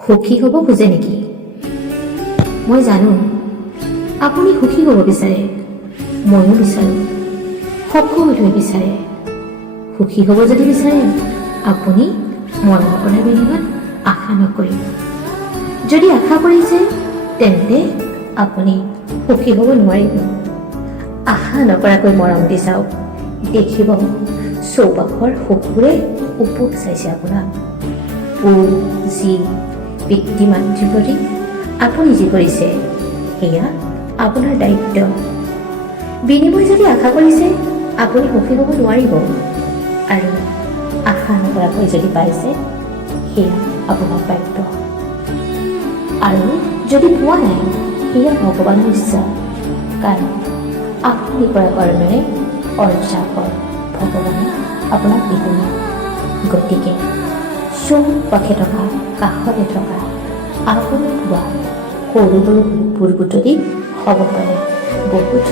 সুখী হ'ব খোজে নেকি? মই জানো, আপুনি সুখী হ'ব বিচাৰে, ময়ো বিচাৰোঁ সকলোৱে বিচাৰে। সুখী হ'ব যদি বিচাৰে, আপুনি মৰম কৰাৰ বিনিময়ত আশা নকৰিব যদি আশা কৰিছে তেন্তে আপুনি সুখী হ'ব নোৱাৰিব। আশা নকৰাকৈ মৰম দি চাওক। দেখিব, চৌপাশৰ উপোস চাইছে আপোনাক। পূৰ যি মাতৃৰ প্ৰতি আপুনি যি কৰিছে, সেয়া আপোনাৰ দায়িত্ব। বিনিময় যদি আশা কৰিছে, আপুনি সুখী হ'ব নোৱাৰিব। আৰু আশা নকৰাকৈ যদি পাইছে, সেয়া আপোনাৰ প্ৰাপ্য আৰু যদি পোৱা নাই, সেয়া ভগৱানৰ ইচ্ছা। কাৰণ আপুনি কৰা কৰ্মেৰে অৰ্জাকৰ ভগৱানে আপোনাক বিহুনে গতিকে চৌপাশে থকা কাষতে থকা আপুনি পোৱা সৰু সৰু বুটলি হ'ব পাৰে বহুত